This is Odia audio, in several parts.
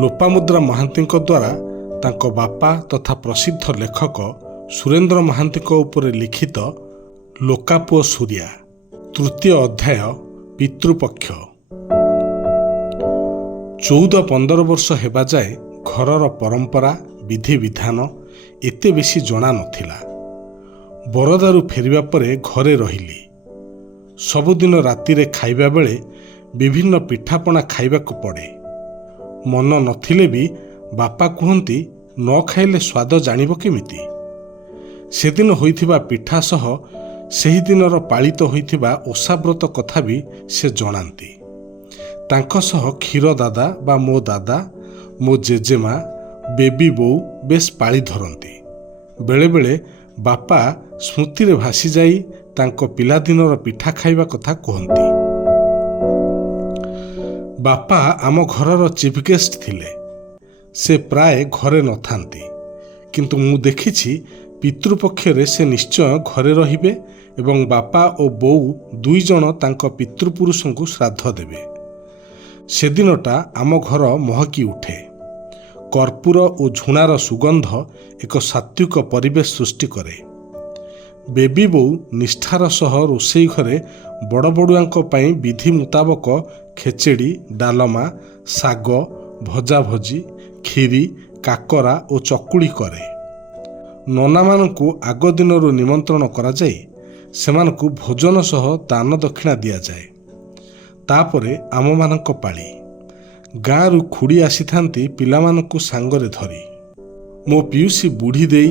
ଲୋପାମୁଦ୍ରା ମହାନ୍ତିଙ୍କ ଦ୍ୱାରା ତାଙ୍କ ବାପା ତଥା ପ୍ରସିଦ୍ଧ ଲେଖକ ସୁରେନ୍ଦ୍ର ମହାନ୍ତିଙ୍କ ଉପରେ ଲିଖିତ ଲୋକାପୁଅ ସୂରିଆ ତୃତୀୟ ଅଧ୍ୟାୟ ପିତୃପକ୍ଷ। 14-15 ବର୍ଷ ହେବା ଯାଏ ଘରର ପରମ୍ପରା ବିଧିବିଧାନ ଏତେ ବେଶୀ ଜଣା ନଥିଲା। ବରଦାରୁ ଫେରିବା ପରେ ଘରେ ରହିଲି। ସବୁଦିନ ରାତିରେ ଖାଇବା ବେଳେ ବିଭିନ୍ନ ପିଠାପଣା ଖାଇବାକୁ ପଡ଼େ। ମନ ନଥିଲେ ବି ବାପା କୁହନ୍ତି ନ ଖାଇଲେ ସ୍ୱାଦ ଜାଣିବ କେମିତି। ସେଦିନ ହୋଇଥିବା ପିଠା ସହ ସେହିଦିନର ପାଳିତ ହୋଇଥିବା ଓଷାବ୍ରତ କଥା ବି ସେ ଜଣାନ୍ତି। ତାଙ୍କ ସହ କ୍ଷୀର ଦାଦା ବା ମୋ ଦାଦା, ମୋ ଜେଜେମା, ବେବି ବୋଉ ବେଶ ପାଳି ଧରନ୍ତି। ବେଳେବେଳେ ବାପା ସ୍ମୃତିରେ ଭାସିଯାଇ ତାଙ୍କ ପିଲାଦିନର ପିଠା ଖାଇବା କଥା କୁହନ୍ତି। ବାପା ଆମ ଘରର ଚିଫ୍ ଗେଷ୍ଟ ଥିଲେ। ସେ ପ୍ରାୟ ଘରେ ନଥାନ୍ତି, କିନ୍ତୁ ମୁଁ ଦେଖିଛି ପିତୃପକ୍ଷରେ ସେ ନିଶ୍ଚୟ ଘରେ ରହିବେ ଏବଂ ବାପା ଓ ବୋଉ ଦୁଇ ଜଣ ତାଙ୍କ ପିତୃପୁରୁଷଙ୍କୁ ଶ୍ରାଦ୍ଧ ଦେବେ। ସେଦିନଟା ଆମ ଘର ମହକି ଉଠେ। କର୍ପୂର ଓ ଝୁଣାର ସୁଗନ୍ଧ ଏକ ସାତ୍ତ୍ୱିକ ପରିବେଶ ସୃଷ୍ଟି କରେ। ବେବି ବୋଉ ନିଷ୍ଠାର ସହ ରୋଷେଇ ଘରେ ବଡ଼ବଡ଼ୁଆଙ୍କ ପାଇଁ ବିଧି ମୁତାବକ ଖେଚେଡ଼ି, ଡାଲମା, ଶାଗ, ଭଜାଭଜି, କ୍ଷୀରି, କାକରା ଓ ଚକୁଳି କରେ। ନନାମାନଙ୍କୁ ଆଗ ଦିନରୁ ନିମନ୍ତ୍ରଣ କରାଯାଇ ସେମାନଙ୍କୁ ଭୋଜନ ସହ ଦାନ ଦକ୍ଷିଣା ଦିଆଯାଏ। ତାପରେ ଆମମାନଙ୍କ ପାଳି। ଗାଁରୁ ଖୁଡ଼ି ଆସିଥାନ୍ତି ପିଲାମାନଙ୍କୁ ସାଙ୍ଗରେ ଧରି। ମୋ ପିଉସୀ ବୁଢ଼ୀ ଦେଇ,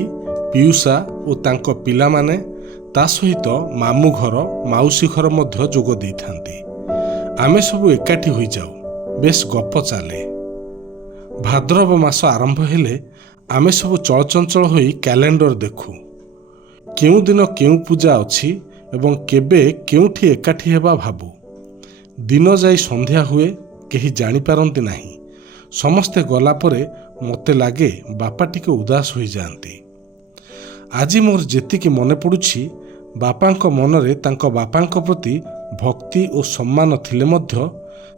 ପିଉସା ଓ ତାଙ୍କ ପିଲାମାନେ, ତା ସହିତ ମାମୁଁ ଘର, ମାଉସୀ ଘର ମଧ୍ୟ ଯୋଗ ଦେଇଥାନ୍ତି। ଆମେ ସବୁ ଏକାଠି ହୋଇଯାଉ। ବେଶ ଗପ ଚାଲେ। ଭାଦ୍ରବ ମାସ ଆରମ୍ଭ ହେଲେ ଆମେ ସବୁ ଚଳଚଞ୍ଚଳ ହୋଇ କ୍ୟାଲେଣ୍ଡର ଦେଖୁ। କେଉଁ ଦିନ କେଉଁ ପୂଜା ଅଛି ଏବଂ କେବେ କେଉଁଠି ଏକାଠି ହେବା ଭାବୁ। ଦିନ ଯାଇ ସନ୍ଧ୍ୟା ହୁଏ, କେହି ଜାଣିପାରନ୍ତି ନାହିଁ। ସମସ୍ତେ ଗଲା ପରେ ମୋତେ ଲାଗେ ବାପା ଟିକେ ଉଦାସ ହୋଇଯାଆନ୍ତି। ଆଜି ମୋର ଯେତିକି ମନେ ପଡ଼ୁଛି, ବାପାଙ୍କ ମନରେ ତାଙ୍କ ବାପାଙ୍କ ପ୍ରତି ଭକ୍ତି ଓ ସମ୍ମାନ ଥିଲେ ମଧ୍ୟ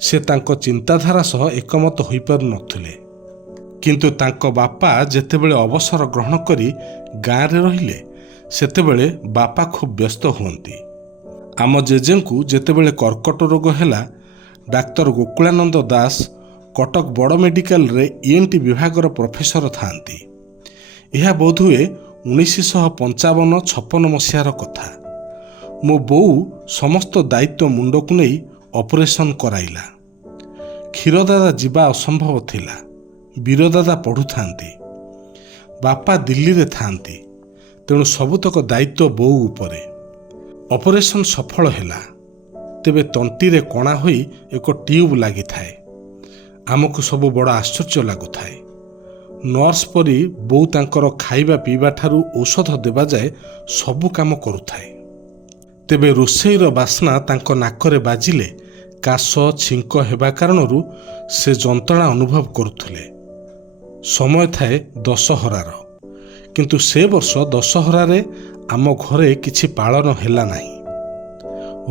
ସେ ତାଙ୍କ ଚିନ୍ତାଧାରା ସହ ଏକମତ ହୋଇପାରୁନଥିଲେ। କିନ୍ତୁ ତାଙ୍କ ବାପା ଯେତେବେଳେ ଅବସର ଗ୍ରହଣ କରି ଗାଁରେ ରହିଲେ, ସେତେବେଳେ ବାପା ଖୁବ୍ ବ୍ୟସ୍ତ ହୁଅନ୍ତି। ଆମ ଜେଜେଙ୍କୁ ଯେତେବେଳେ କର୍କଟ ରୋଗ ହେଲା, ଡାକ୍ତର ଗୋକୁଳାନନ୍ଦ ଦାସ କଟକ ବଡ଼ ମେଡ଼ିକାଲରେ ENT ବିଭାଗର ପ୍ରଫେସର ଥାଆନ୍ତି। ଏହା ବୋଧହୁଏ 1955-56 ମସିହାର କଥା। ମୋ ବୋଉ ସମସ୍ତ ଦାୟିତ୍ୱ ମୁଣ୍ଡକୁ ନେଇ ଅପରେସନ୍ କରାଇଲା। କ୍ଷୀରଦାଦା ଯିବା ଅସମ୍ଭବ ଥିଲା। ବୀରଦାଦା ପଢ଼ୁଥାନ୍ତି। ବାପା ଦିଲ୍ଲୀରେ ଥାଆନ୍ତି। ତେଣୁ ସବୁତକ ଦାୟିତ୍ୱ ବୋଉ ଉପରେ। ଅପରେସନ୍ ସଫଳ ହେଲା। ତେବେ ତଣ୍ଟିରେ କଣା ହୋଇ ଏକ ଟ୍ୟୁବ୍ ଲାଗିଥାଏ। ଆମକୁ ସବୁ ବଡ଼ ଆଶ୍ଚର୍ଯ୍ୟ ଲାଗୁଥାଏ। ନର୍ସ ପରି ବୋଉ ତାଙ୍କର ଖାଇବା ପିଇବା ଠାରୁ ଔଷଧ ଦେବା ଯାଏ ସବୁ କାମ କରୁଥାଏ। ତେବେ ରୋଷେଇର ବାସ୍ନା ତାଙ୍କ ନାକରେ ବାଜିଲେ କାଶ, ଛିଙ୍କ ହେବା କାରଣରୁ ସେ ଯନ୍ତ୍ରଣା ଅନୁଭବ କରୁଥିଲେ। ସମୟ ଥାଏ ଦଶହରାର। କିନ୍ତୁ ସେ ବର୍ଷ ଦଶହରାରେ ଆମ ଘରେ କିଛି ପାଳନ ହେଲା ନାହିଁ।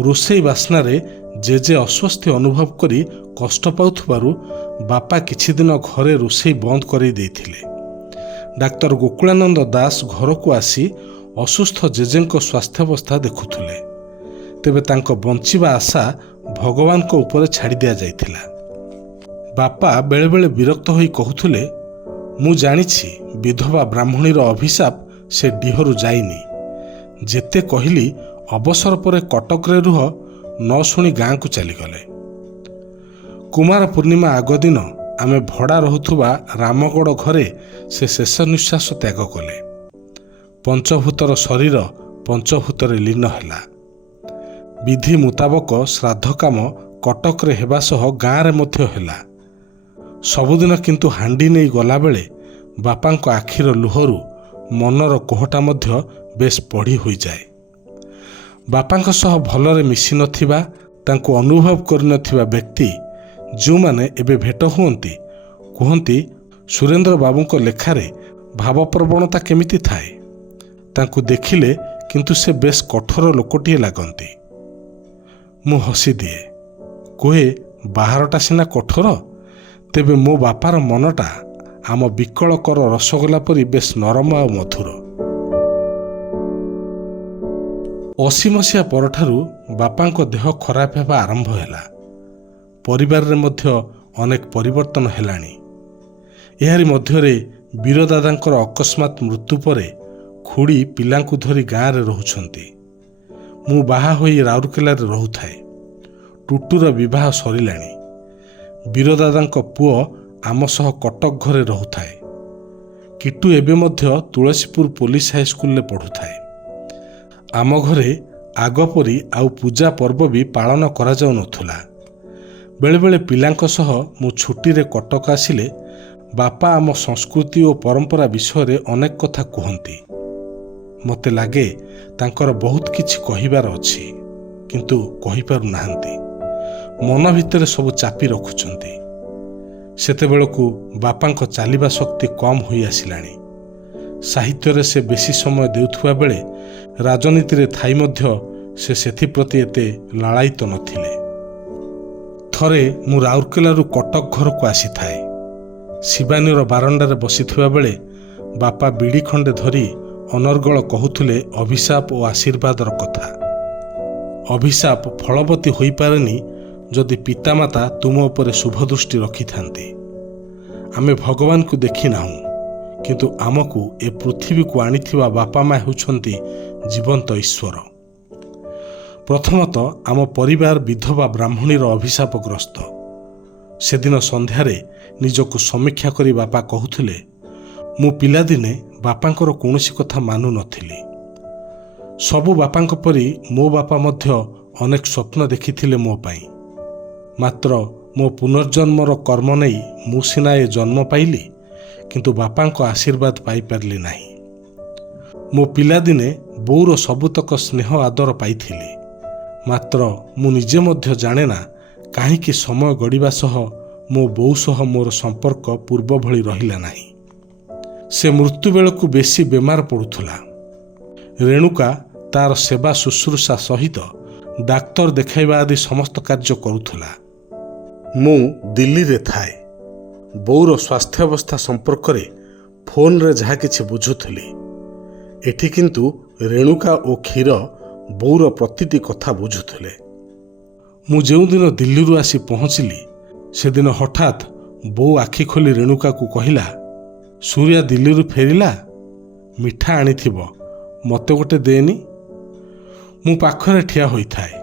ରୋଷେଇ ବାସ୍ନାରେ ଜେଜେ ଅସ୍ୱସ୍ତି ଅନୁଭବ କରି କଷ୍ଟ ପାଉଥିବାରୁ ବାପା କିଛି ଦିନ ଘରେ ରୋଷେଇ ବନ୍ଦ କରାଇ ଦେଇଥିଲେ। ଡାକ୍ତର ଗୋକୁଳାନନ୍ଦ ଦାସ ଘରକୁ ଆସି ଅସୁସ୍ଥ ଜେଜେଙ୍କ ସ୍ୱାସ୍ଥ୍ୟାବସ୍ଥା ଦେଖୁଥିଲେ। ତେବେ ତାଙ୍କ ବଞ୍ଚିବା ଆଶା ଭଗବାନଙ୍କ ଉପରେ ଛାଡ଼ି ଦିଆଯାଇଥିଲା। ବାପା ବେଳେବେଳେ ବିରକ୍ତ ହୋଇ କହୁଥିଲେ, ମୁଁ ଜାଣିଛି ବିଧବା ବ୍ରାହ୍ମଣୀର ଅଭିଶାପ ସେ ଡିହରୁ ଯାଇନି। ଯେତେ କହିଲି ଅବସର ପରେ କଟକରେ ରୁହ, ନ ଶୁଣି ଗାଁକୁ ଚାଲିଗଲେ। କୁମାର ପୂର୍ଣ୍ଣିମା ଆଗ ଦିନ ଆମେ ଭଡ଼ା ରହୁଥିବା ରାମଗଡ଼ ଘରେ ସେ ଶେଷ ନିଶ୍ୱାସ ତ୍ୟାଗ କଲେ। ପଞ୍ଚଭୂତର ଶରୀର ପଞ୍ଚଭୂତରେ ଲୀନ ହେଲା। ବିଧି ମୁତାବକ ଶ୍ରାଦ୍ଧ କାମ କଟକରେ ହେବା ସହ ଗାଁରେ ମଧ୍ୟ ହେଲା। ସବୁଦିନ କିନ୍ତୁ ହାଣ୍ଡି ନେଇ ଗଲାବେଳେ ବାପାଙ୍କ ଆଖିର ଲୁହରୁ ମନର କୋହଟା ମଧ୍ୟ ବେଶ ପଢ଼ି ହୋଇଯାଏ। ବାପାଙ୍କ ସହ ଭଲରେ ମିଶି ନଥିବା, ତାଙ୍କୁ ଅନୁଭବ କରିନଥିବା ବ୍ୟକ୍ତି ଯେଉଁମାନେ ଏବେ ଭେଟ ହୁଅନ୍ତି, କୁହନ୍ତି ସୁରେନ୍ଦ୍ର ବାବୁଙ୍କ ଲେଖାରେ ଭାବପ୍ରବଣତା କେମିତି ଥାଏ। ତାଙ୍କୁ ଦେଖିଲେ କିନ୍ତୁ ସେ ବେଶ କଠୋର ଲୋକଟିଏ ଲାଗନ୍ତି। ମୁଁ ହସିଦିଏ, କୁହେ ବାହାରଟା ସିନା କଠୋର, ତେବେ ମୋ ବାପାର ମନଟା ଆମ ବିକଳକର ରସଗୋଲା ପରି ବେଶ ନରମ ଆଉ ମଧୁର। 80 ମସିହା ପରଠାରୁ ବାପାଙ୍କ ଦେହ ଖରାପ ହେବା ଆରମ୍ଭ ହେଲା। ପରିବାରରେ ମଧ୍ୟ ଅନେକ ପରିବର୍ତ୍ତନ ହେଲାଣି। ଏହାରି ମଧ୍ୟରେ ବୀରଦାଦାଙ୍କର ଅକସ୍ମାତ୍ ମୃତ୍ୟୁ ପରେ ଖୁଡ଼ି ପିଲାଙ୍କୁ ଧରି ଗାଁରେ ରହୁଛନ୍ତି। ମୁଁ ବାହା ହୋଇ ରାଉରକେଲାରେ ରହୁଥାଏ। ଟୁଟୁର ବିବାହ ସରିଲାଣି। ବୀରଦାଦାଙ୍କ ପୁଅ ଆମ ସହ କଟକ ଘରେ ରହୁଥାଏ। କିଟୁ ଏବେ ମଧ୍ୟ ତୁଳସୀପୁର ପୋଲିସ ହାଇସ୍କୁଲରେ ପଢ଼ୁଥାଏ। ଆମ ଘରେ ଆଗ ପରି ଆଉ ପୂଜା ପର୍ବ ବି ପାଳନ କରାଯାଉନଥିଲା। ବେଳେବେଳେ ପିଲାଙ୍କ ସହ ମୁଁ ଛୁଟିରେ କଟକ ଆସିଲେ ବାପା ଆମ ସଂସ୍କୃତି ଓ ପରମ୍ପରା ବିଷୟରେ ଅନେକ କଥା କୁହନ୍ତି। ମୋତେ ଲାଗେ ତାଙ୍କର ବହୁତ କିଛି କହିବାର ଅଛି, କିନ୍ତୁ କହିପାରୁନାହାନ୍ତି। ମନ ଭିତରେ ସବୁ ଚାପି ରଖୁଛନ୍ତି। ସେତେବେଳକୁ ବାପାଙ୍କ ଚାଲିବା ଶକ୍ତି କମ୍ ହୋଇ ଆସିଲାଣି। ସାହିତ୍ୟରେ ସେ ବେଶୀ ସମୟ ଦେଉଥିବା ବେଳେ ରାଜନୀତିରେ ଥାଇ ମଧ୍ୟ ସେ ସେଥିପ୍ରତି ଏତେ ଲାଳାୟିତ ନଥିଲେ। ଥରେ ମୁଁ ରାଉରକେଲାରୁ କଟକ ଘରକୁ ଆସିଥାଏ। ଶିବାନୀର ବାରଣ୍ଡାରେ ବସିଥିବା ବେଳେ ବାପା ବିଡ଼ି ଖଣ୍ଡେ ଧରି ଅନର୍ଗଳ କହୁଥିଲେ ଅଭିଶାପ ଓ ଆଶୀର୍ବାଦର କଥା। ଅଭିଶାପ ଫଳବତୀ ହୋଇପାରେନି ଯଦି ପିତାମାତା ତୁମ ଉପରେ ଶୁଭ ଦୃଷ୍ଟି ରଖିଥାନ୍ତି। ଆମେ ଭଗବାନଙ୍କୁ ଦେଖିନାହୁଁ, କିନ୍ତୁ ଆମକୁ ଏ ପୃଥିବୀକୁ ଆଣିଥିବା ବାପା ମା ହେଉଛନ୍ତି ଜୀବନ୍ତ ଈଶ୍ୱର। ପ୍ରଥମତଃ ଆମ ପରିବାର ବିଧବା ବ୍ରାହ୍ମଣୀର ଅଭିଶାପଗ୍ରସ୍ତ। ସେଦିନ ସନ୍ଧ୍ୟାରେ ନିଜକୁ ସମୀକ୍ଷା କରି ବାପା କହୁଥିଲେ, ମୁଁ ପିଲାଦିନେ ବାପାଙ୍କର କୌଣସି କଥା ମାନୁନଥିଲି। ସବୁ ବାପାଙ୍କ ପରି ମୋ ବାପା ମଧ୍ୟ ଅନେକ ସ୍ୱପ୍ନ ଦେଖିଥିଲେ ମୋ ପାଇଁ। ମାତ୍ର ମୋ ପୁନର୍ଜନ୍ମର କର୍ମ ନେଇ ମୁଁ ସିନା ଏ ଜନ୍ମ ପାଇଲି, କିନ୍ତୁ ବାପାଙ୍କ ଆଶୀର୍ବାଦ ପାଇପାରିଲି ନାହିଁ। ମୋ ପିଲାଦିନେ ବୋଉର ସବୁତକ ସ୍ନେହ ଆଦର ପାଇଥିଲି। ମାତ୍ର ମୁଁ ନିଜେ ମଧ୍ୟ ଜାଣେ ନା କାହିଁକି ସମୟ ଗଡ଼ିବା ସହ ମୋ ବୋଉ ସହ ମୋର ସମ୍ପର୍କ ପୂର୍ବ ଭଳି ରହିଲା ନାହିଁ। ସେ ମୃତ୍ୟୁ ବେଳକୁ ବେଶୀ ବେମାର ପଡ଼ୁଥିଲା। ରେଣୁକା ତାର ସେବା ଶୁଶ୍ରୂଷା ସହିତ ଡାକ୍ତର ଦେଖାଇବା ଆଦି ସମସ୍ତ କାର୍ଯ୍ୟ କରୁଥିଲା। ମୁଁ ଦିଲ୍ଲୀରେ ଥାଏ। ବୋଉର ସ୍ୱାସ୍ଥ୍ୟାବସ୍ଥା ସମ୍ପର୍କରେ ଫୋନରେ ଯାହା କିଛି ବୁଝୁଥିଲି। ଏଠି କିନ୍ତୁ ରେଣୁକା ଓ କ୍ଷୀର ବୋଉର ପ୍ରତିଟି କଥା ବୁଝୁଥିଲେ। ମୁଁ ଯେଉଁଦିନ ଦିଲ୍ଲୀରୁ ଆସି ପହଞ୍ଚିଲି ସେଦିନ ହଠାତ୍ ବୋଉ ଆଖି ଖୋଲି ରେଣୁକାକୁ କହିଲା, ସୂର୍ୟା ଦିଲ୍ଲୀରୁ ଫେରିଲା, ମିଠା ଆଣିଥିବ, ମୋତେ ଗୋଟେ ଦେନି। ମୁଁ ପାଖରେ ଠିଆ ହୋଇଥାଏ।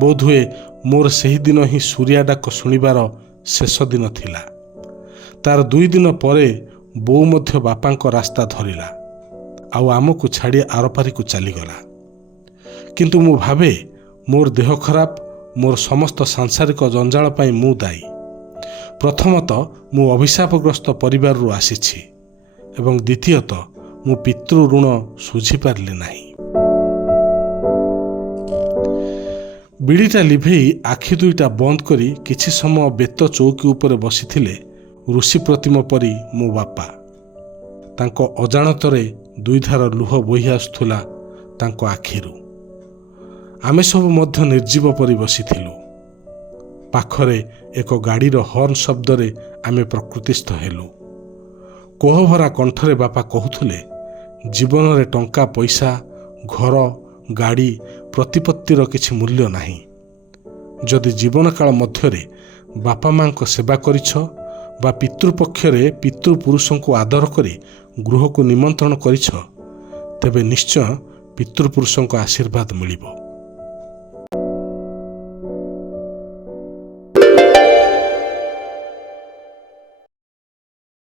ବୋଧହୁଏ ମୋର ସେହିଦିନ ହିଁ ସୂର୍ୟା ଡାକ ଶୁଣିବାର ଶେଷ ଦିନ ଥିଲା। ତାର 2 ଦିନ ପରେ ବୋଉ ମଧ୍ୟ ବାପାଙ୍କ ରାସ୍ତା ଧରିଲା, ଆଉ ଆମକୁ ଛାଡ଼ି ଆରପାରିକୁ ଚାଲିଗଲା। କିନ୍ତୁ ମୁଁ ଭାବେ ମୋର ଦେହ ଖରାପ, ମୋର ସମସ୍ତ ସାଂସାରିକ ଜଞ୍ଜାଳ ପାଇଁ ମୁଁ ଦାୟୀ। ପ୍ରଥମତଃ ମୁଁ ଅଭିଶାପଗ୍ରସ୍ତ ପରିବାରରୁ ଆସିଛି ଏବଂ ଦ୍ୱିତୀୟତଃ ମୁଁ ପିତୃ ଋଣ ଶୁଝିପାରିଲି ନାହିଁ। ବିଡ଼ିଟା ଲିଭେଇ ଆଖି ଦୁଇଟା ବନ୍ଦ କରି କିଛି ସମୟ ବେତ ଚୌକି ଉପରେ ବସିଥିଲେ ଋଷି ପ୍ରତିମ ପରି ମୋ ବାପା। ତାଙ୍କ ଅଜାଣତରେ 2 ଧାର ଲୁହ ବୋହି ଆସୁଥିଲା ତାଙ୍କ ଆଖିରୁ। ଆମେ ସବୁ ମଧ୍ୟ ନିର୍ଜୀବ ପରି ବସିଥିଲୁ। ପାଖରେ ଏକ ଗାଡ଼ିର ହର୍ନ ଶବ୍ଦରେ ଆମେ ପ୍ରକୃତିସ୍ଥ ହେଲୁ। କୋହଭରା କଣ୍ଠରେ ବାପା କହୁଥିଲେ, ଜୀବନରେ ଟଙ୍କା ପଇସା, ଘର, ଗାଡ଼ି, ପ୍ରତିପତ୍ତିର କିଛି ମୂଲ୍ୟ ନାହିଁ। ଯଦି ଜୀବନକାଳ ମଧ୍ୟରେ ବାପା ମାଙ୍କ ସେବା କରିଛ ବା ପିତୃପକ୍ଷରେ ପିତୃପୁରୁଷଙ୍କୁ ଆଦର କରି ଗୃହକୁ ନିମନ୍ତ୍ରଣ କରିଛ, ତେବେ ନିଶ୍ଚୟ ପିତୃପୁରୁଷଙ୍କ ଆଶୀର୍ବାଦ ମିଳିବ।